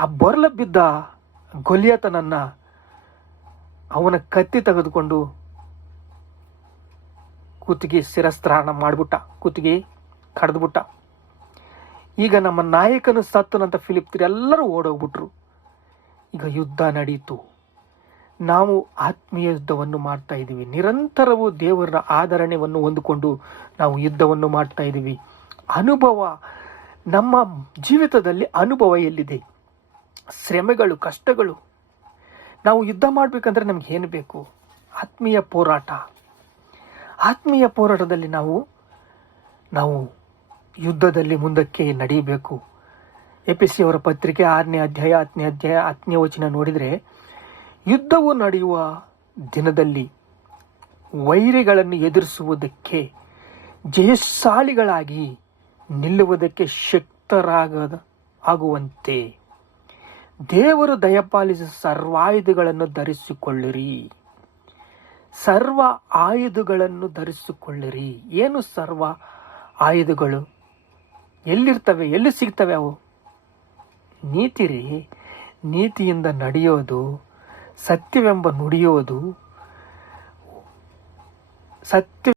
ಆ ಬೊರ್ಲ ಬಿದ್ದ ಗೊಲಿಯಾತನನ್ನು ಅವನ ಕತ್ತಿ ತೆಗೆದುಕೊಂಡು ಕುತ್ತಿಗೆ ಶಿರಸ್ತ್ರಾಣ ಮಾಡಿಬಿಟ್ಟ, ಕುತ್ತಿಗೆ ಕಡ್ದುಬಿಟ್ಟ. ಈಗ ನಮ್ಮ ನಾಯಕನು ಸತ್ತನಂತ ಫಿಲಿಪ್ತರು ಎಲ್ಲರೂ ಓಡೋಗ್ಬಿಟ್ರು. ಈಗ ಯುದ್ಧ ನಡೀತು. ನಾವು ಆತ್ಮೀಯ ಯುದ್ಧವನ್ನು ಮಾಡ್ತಾ ಇದ್ದೀವಿ. ನಿರಂತರವೂ ದೇವರ ಆಧರಣೆಯನ್ನು ಹೊಂದಿಕೊಂಡು ನಾವು ಯುದ್ಧವನ್ನು ಮಾಡ್ತಾ ಇದ್ದೀವಿ. ಅನುಭವ, ನಮ್ಮ ಜೀವಿತದಲ್ಲಿ ಅನುಭವ ಎಲ್ಲಿದೆ? ಶ್ರಮೆಗಳು, ಕಷ್ಟಗಳು. ನಾವು ಯುದ್ಧ ಮಾಡಬೇಕಂದ್ರೆ ನಮ್ಗೆ ಏನು ಬೇಕು? ಆತ್ಮೀಯ ಹೋರಾಟ. ಆತ್ಮೀಯ ಹೋರಾಟದಲ್ಲಿ ನಾವು ಯುದ್ಧದಲ್ಲಿ ಮುಂದಕ್ಕೆ ನಡೀಬೇಕು. ಎಫೆಸಿ ಅವರ ಪತ್ರಿಕೆ 6ನೇ ಅಧ್ಯಾಯ 10ನೇ ವಚನ ನೋಡಿದರೆ, ಯುದ್ಧವು ನಡೆಯುವ ದಿನದಲ್ಲಿ ವೈರಿಗಳನ್ನು ಎದುರಿಸುವುದಕ್ಕೆ ಜಯಶಾಲಿಗಳಾಗಿ ನಿಲ್ಲುವುದಕ್ಕೆ ಆಗುವಂತೆ ದೇವರು ದಯಪಾಲಿಸಿದ ಸರ್ವಾಯುಧಗಳನ್ನು ಧರಿಸಿಕೊಳ್ಳಿರಿ. ಸರ್ವ ಆಯುಧಗಳನ್ನು ಧರಿಸಿಕೊಳ್ಳಿರಿ. ಏನು ಸರ್ವ ಆಯುಧಗಳು? ಎಲ್ಲಿರ್ತವೆ? ಎಲ್ಲಿ ಸಿಗ್ತವೆ ಅವು? ನೀತಿ ರೀ. ನೀತಿಯಿಂದ ನಡೆಯೋದು, ಸತ್ಯವೆಂಬ ನುಡಿಯೋದು, ಸತ್ಯ